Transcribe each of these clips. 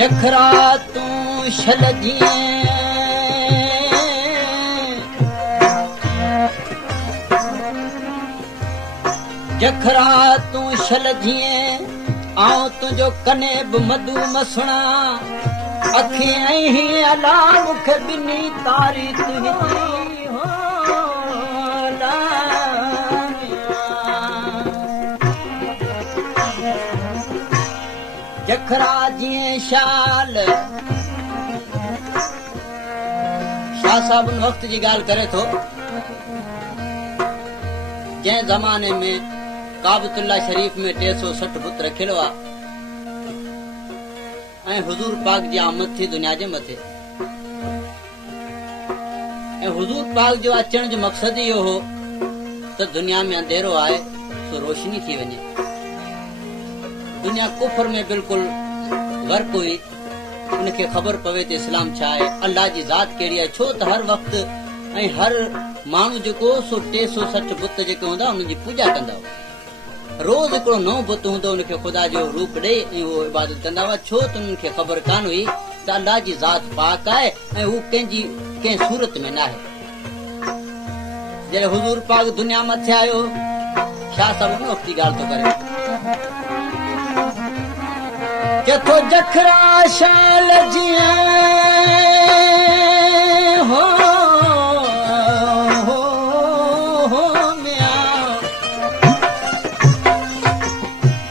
जखरा तूं छल जीअं जखरा तूं छल जीअं आऊं तुंहिंजो कने बि मधु मसणा अखी ऐं अला मूंखे ॿिनी तारी तुंहिंजी हो जखरा जीअं शाल शाह साहब उन वक़्त जी ॻाल्हि करे थो जंहिं ज़माने में काबतुल्ला शरीफ में 360 बुत रखियलु आहे ऐं हुज़ूर पाक जी आमद थी दुनिया जे मथे ऐं हुज़ूर पाक जो अचण जो मक़सदु इहो हो त दुनिया में अंधेरो आहे सो रोशनी थी वञे दुनिया कुफर में बिल्कुलु गर्क हुई उनखे ख़बर पवे त इस्लाम छा आहे अल्लाह जी ज़ात कहिड़ी आहे छो त हर वक़्तु ऐं हर माण्हू जेको सो 360 बुत जेके हूंदा उन्हनि जी पूॼा कंदा हुआ रोज़ हिकिड़ो नओं बुत हूंदो उनखे ख़ुदा जो रूप ॾेई ऐं उहो इबादत कंदा हुआ छो त उन्हनि खे ख़बर कान हुई त अल्लाह जी ज़ात पाक आहे ऐं हू कंहिं सूरत में न आहे जॾहिं हुज़ूर पाक दुनिया मथे आयो छा सभु उन वक़्त जी ॻाल्हि थो करे चथो जखरा शाल जीअं हो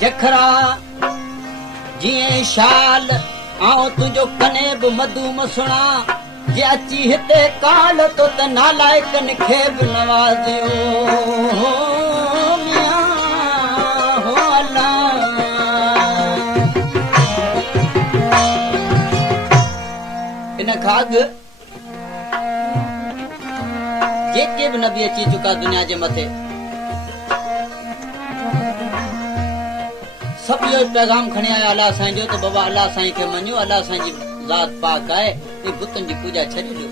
जखरा जीअं शाल आऊं तुंहिंजो कने बि मधु मसणा जे अची हिते काल तो त नालाइकनि खे बि नवाज़ियो इन खां अॻु जेके बि नबी अची चुका दुनिया जे मथे सभु इहो पैगाम खणी आया अलाह साईं जो त बाबा अलाह साईं खे मञियो अलाह साईं जी ज़ात पाक आहे ऐं बुतनि जी पूॼा छॾे ॾियो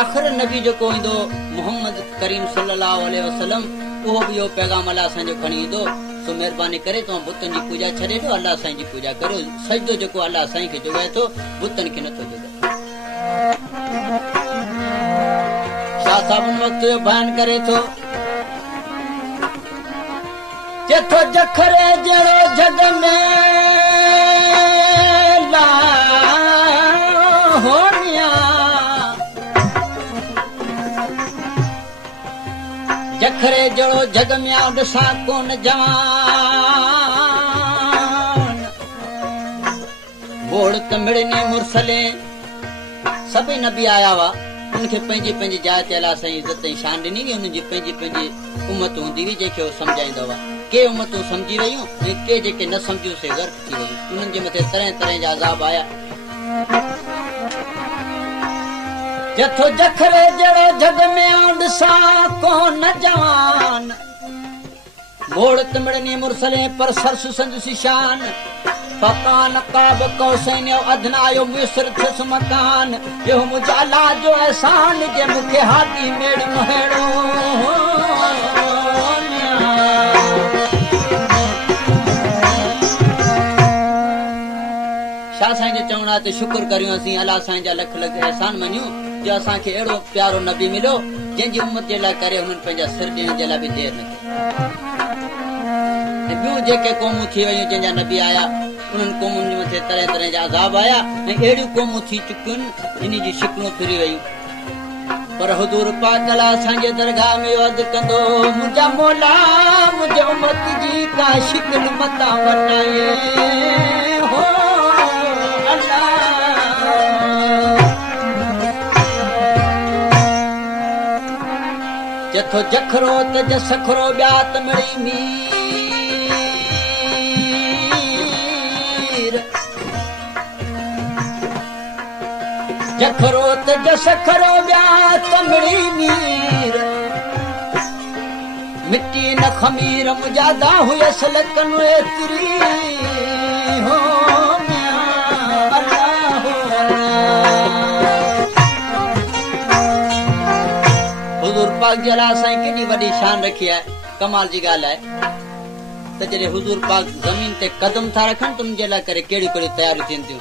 आख़िर नबी जेको ईंदो मोहम्मद करीम सल्लल्लाहु अलैहि वसल्लम उहो बि इहो पैगाम अलाह साईं जो खणी ईंदो सो महिरबानी करे तव्हां बुतनि जी पूॼा छॾे ॾियो अलाह साईं जी पूॼा करियो सजदो जेको अलाह साईं खे जोॻाए थो बुतनि खे नथो जोॻाए शाह साहब उन वक़्त जो बयानु करे थो चथो जखरे जहिड़ो जग में लाहोनिया जखरे जहिड़ो जग में ॾिसां कोन जवान बोड़ तमिड़नी मुरसले सभई नबी आया हुआ उनखे पंहिंजी पंहिंजी जाइ ते अलाह साईं इज़त ऐं शान ॾिनी हुई उन्हनि जी पंहिंजी पंहिंजी उमत हूंदी हुई जंहिंखे उहो सम्झाईंदा हुआ के उमतूं सम्झी वयूं ऐं के जेके न सम्झियूं से गर्क थी वयूं उन्हनि जे मथे तरह तरह जा अज़ाब आया जथो जखरे जहिड़ो जग में ॾिसां कोन जवान मोड़ तमिड़नी मुरसले पर सरसु संदसी शान फकान काब कौसैन अदना यो मुयसर थियसि मकान इहो मुंहिंजा अलाह जो एहसान जे मूंखे हादी मेड़ मोहेड़ो शाह साईं जे चवण ते शुक्र करियूं असीं अलाह साईं जा लख लख एहसान मञियूं जो असांखे अहिड़ो प्यारो नबी मिलियो जंहिंजी उमत जे लाइ करे हुननि पंहिंजा सिर ॾियण जे लाइ बि देरि न कई ॿियूं जेके क़ौमूं थी वयूं जंहिंजा नबी आया उन्हनि क़ौमुनि जे मथे तरह तरह जा अज़ाब आया ऐं अहिड़ियूं क़ौमूं थी चुकियूं आहिनि इन जी शिकिलूं फिरी वयूं पर हुज़ूर पाक अलाह असांजे दरगाह में अर्ज़ु कंदो मुंहिंजा मौला मुंहिंजे उमत जी का शिकिल मता वटाए हो जथो जखरो त जसखरो ॿिया तमिड़ी मीर जखरो त जसखरो ॿिया तमिड़ी मीर मिटी न खमीर मुंहिंजा दा हुयसि लकनु एतिरी हो हुज़ूर पाक जी अलाह साईं केॾी वॾी शान रखी आहे कमाल जी ॻाल्हि आहे त जॾहिं हुज़ूर पाक ज़मीन ते कदम था रखनि त उनजे लाइ करे कहिड़ियूं कहिड़ियूं तयारियूं थियनि थियूं।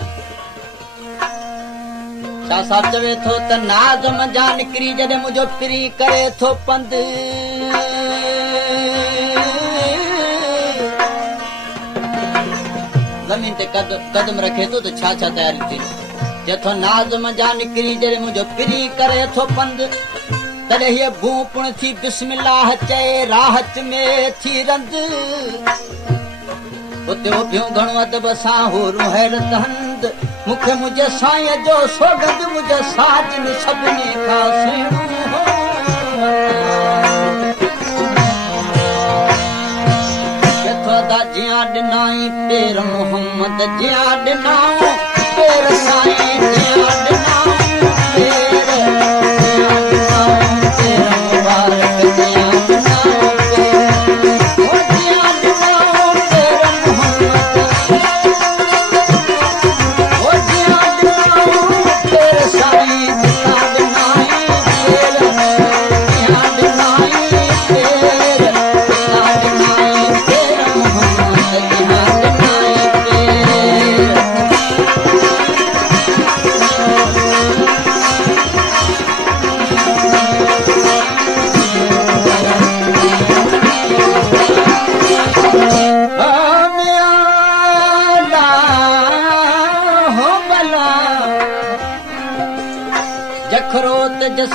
शाह साहब चवे थो त नाज़म जा निकिरी जॾहिं मुंहिंजो पिरी करे थो पंधु ज़मीन ते कदम रखे थो त छा छा तयारियूं थियनि। चए थो नाज़म जा निकिरी जॾहिं मुंहिंजो पिरी करे थो पंधु तॾहिं हीअ भूपुण थी बिस्मिल्लाह चए राहत में थी रंद उते उभियूं घणो अदब सां होरूं हैरत हंद मूंखे मुंहिंजे साईं जो सोगंद मुंहिंजो साजन सभिनी खां सुहिणो केतिरा जिया ॾिनाई पेर मोहम्मद जिया ॾिनाऊं पेर साईं जिया ॾिनाऊं पेर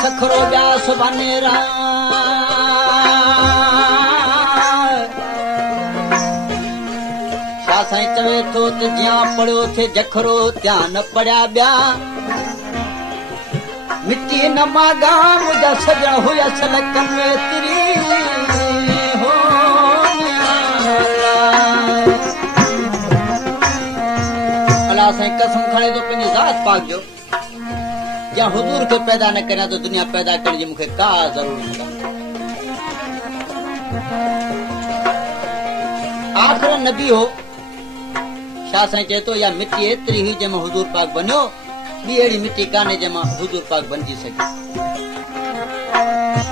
सखरो व्यास बनेरा शाह साईं चवे थो त जियां पढ़ियो थे जखरो त्या न पढ़िया ॿिया मिटी न मागा मुंहिंजा सजण हुया सलकन में एतिरी हो अलाह साईं कसम खणे थो पंहिंजी ज़ात पाक जो या हुजूर खे पैदा न करियां त दुनिया पैदा करण जी मूंखे का ज़रूरत न। आख़िर नबी हो शाह साईं चए थो या मिटी एतिरी हुई जंहिंमां हुजूर पाक बनियो ॿी अहिड़ी मिटी कान्हे जंहिंमां हुजूर पाक बणिजी सघे।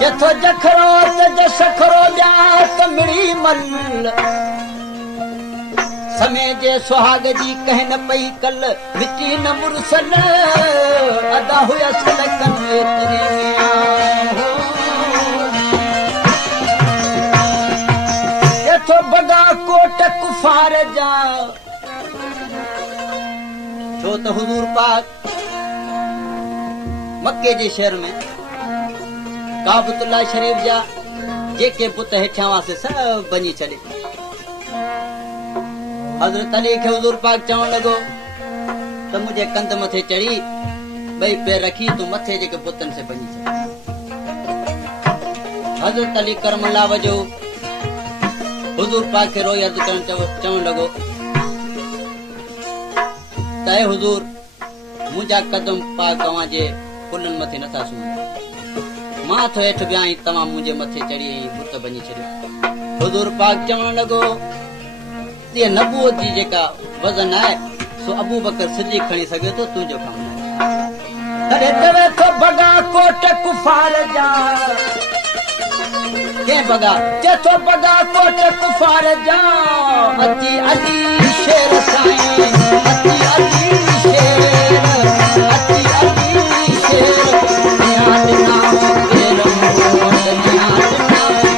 केथो जखरो त सखरो ॿिया कमड़ी मल समय जे सुहाग जी कह न पई कल मिटी न मुरसल अदा हुया सलकन एतिरी केथो बगा कोट कुफार जा छो त हुजूर पाक मक्के जे शहर में काबतुल्लाह शरीफ जा जेके बुत हेठियां हुआसीं सभु बनी छॾे। हज़रत अली खे हुजूर पाक चवण लॻो त मुंहिंजे कंध मथे चढ़ी ॿई पैर रखी तूं मथे जेके बुतनि से बनी छॾ। हज़रत अली करमल्ला वजो हुजूर पाक खे रोई अर्ज़ करण चवण लॻो त हे हुजूर मुंहिंजा कदम पाक तव्हां जे कुलनि मथे नथा सुम्हनि मां थो हेठि विया तव्हां मुंहिंजे मथे चढ़ी बुत बनी छॾियो। हुजूर पाक चवण लॻो नबूअत जी जेका वज़न आहे सो अबू बकर सिद्दीक़ खणी सघे थो तुंहिंजो कमु आहे। बगा कोट कुफार जा कंहिं बगा चए थो बगा कोट कुफार जा अची अली शेर साईं अची अली शेर अची अली शेर याद ना तेरा याद ना तेरा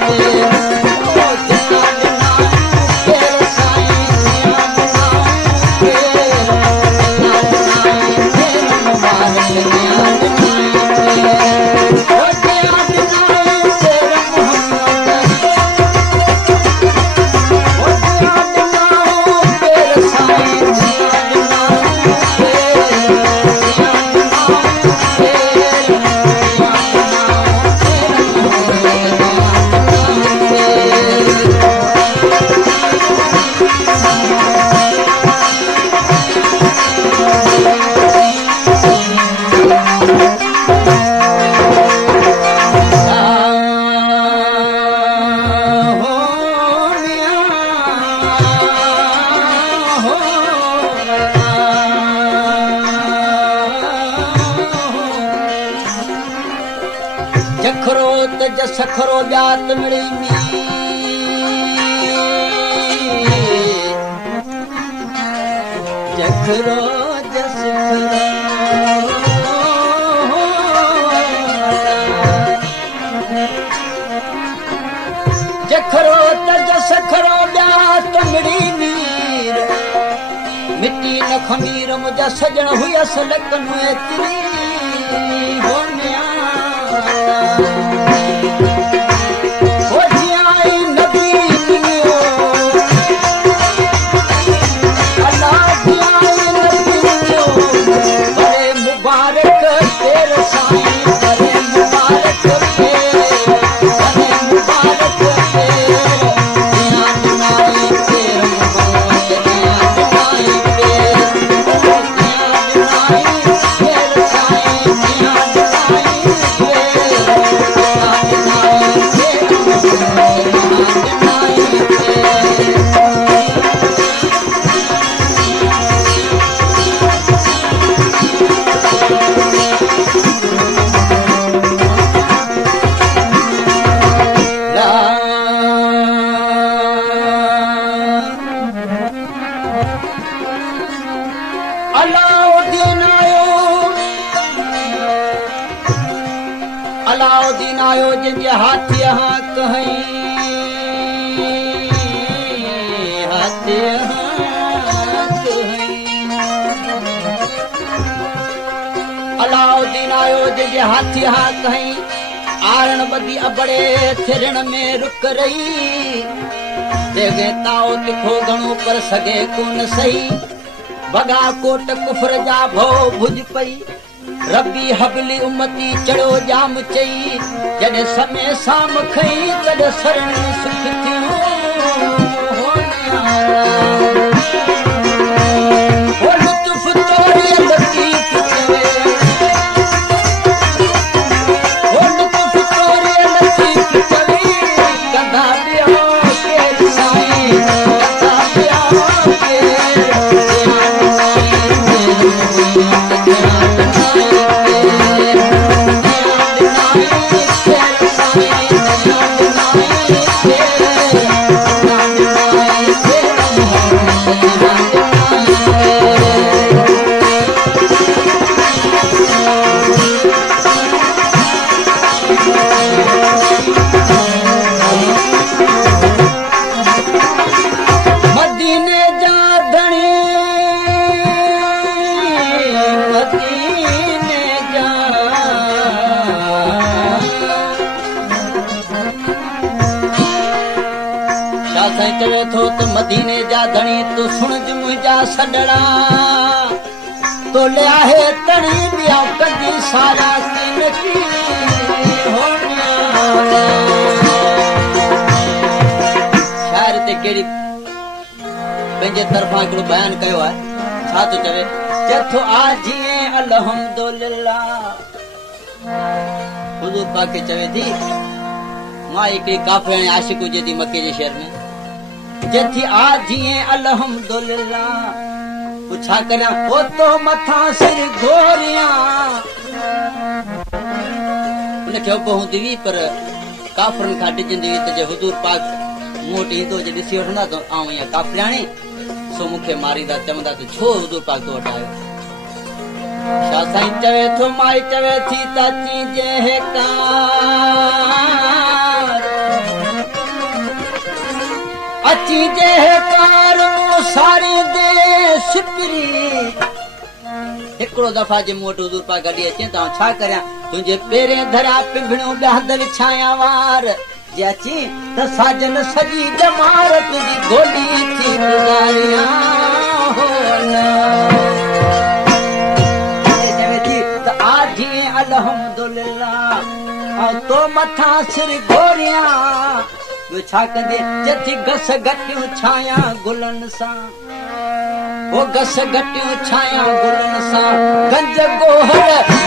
सखरो ब्यात मिली रोज जखरो तज सखरो ब्यास तमड़ी नीर मिट्टी न खमीर मुझा सजण हुई सलकन एतरी होनिया हो जियाई नबी नियो अल्लाह जियाई नबी नियो बड़े मुबारक तेरे साईं बड़े मुबारक तेरे बड़े मुबारक तेरे जिया जिनाई तेरे मोहम्मद जिया जिनाई अलाउद्दीन आयो जिनके हाथी हाथ हैं हाथी हाथ हैं अलाउद्दीन आयो जिनके हाथी हाथ हैं आरण बदी अबड़े थिरण में रुक रही देगे ताओ तिखो घणो पर सगे कोन सही बगा कोट कुफर जा भो भुज पई रबी हबली उम्मती चढ़ो जाम चई जॾहिं समय साम खई तॾहिं शरण सुख थियो हो लुत्फ तोरे लतीफ चवे हो लुत्फ तोरे लतीफ चवे कंधा ॿियो केर साईं कंधा ॿियो केर चवे थो त मदीने जा धणी तू सुण मुंहिंजा सॾड़ा तो ले आहे तणी ॿिया कदी सारा सीन की शाइर ते कहिड़ी पंहिंजे तरफ़ां हिकिड़ो बयानु कयो आहे छा थो चवे चथो आ जीअं अल्हम्दुलिल्लाह हुज़ूर पाक खे चवे थी मां हिकिड़ी काफ़िर ऐं आशिक हुजे थी मके जे शहर में जथी आ जीअं अल्हम्दुलिल्लाह छा करियां ओ तो मथां सिर घोरियां उनखे उप हूंदी हुई पर काफ़िरनि खां डिॼंदी हुई त जे हुज़ूर पाक मूं वटि ईंदो जे ॾिसी वठंदा त आउं ईअं काफ़िराणी सो मूंखे मारींदा चवंदा त छो हुज़ूर पाक तो वटि आयो छा साईं चवे थो माई चवे थी त अची जे अची जे कार सारी दे सिपरी हिकिड़ो दफ़ा जे मूं वटि हुज़ूर पाक गॾी अचे त छा करियां तुंहिंजे पेरें धरिया पिंभणियूं ॿिया छाया वार जे अची त साजन सॼी जमार तुंहिंजी गोली थी गुज़ारियां चवे थी त आ जीअं अल्हम्दुलिल्लाह तो मथां सिर घोरियां छा कंदे जथी घस घटियूं छाया गुलनि सां वो घस घटियूं छाया गुलनि सां गंज गोहर